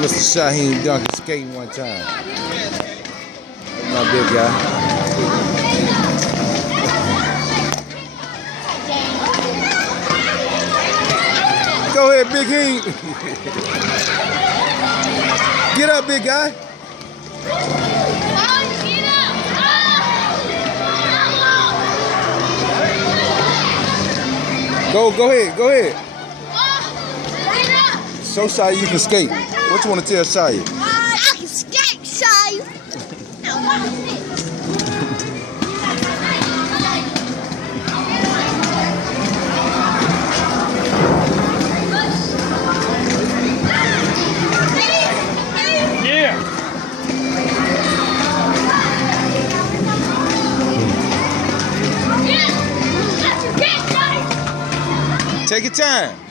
Mr. Shaheem Duncan skating one time. That's my big guy. Go ahead, Big Heat. Get up, big guy. Go ahead. Show Shia you can skate. What you want to tell Shia? I can skate, Shia. Yeah. Take your time.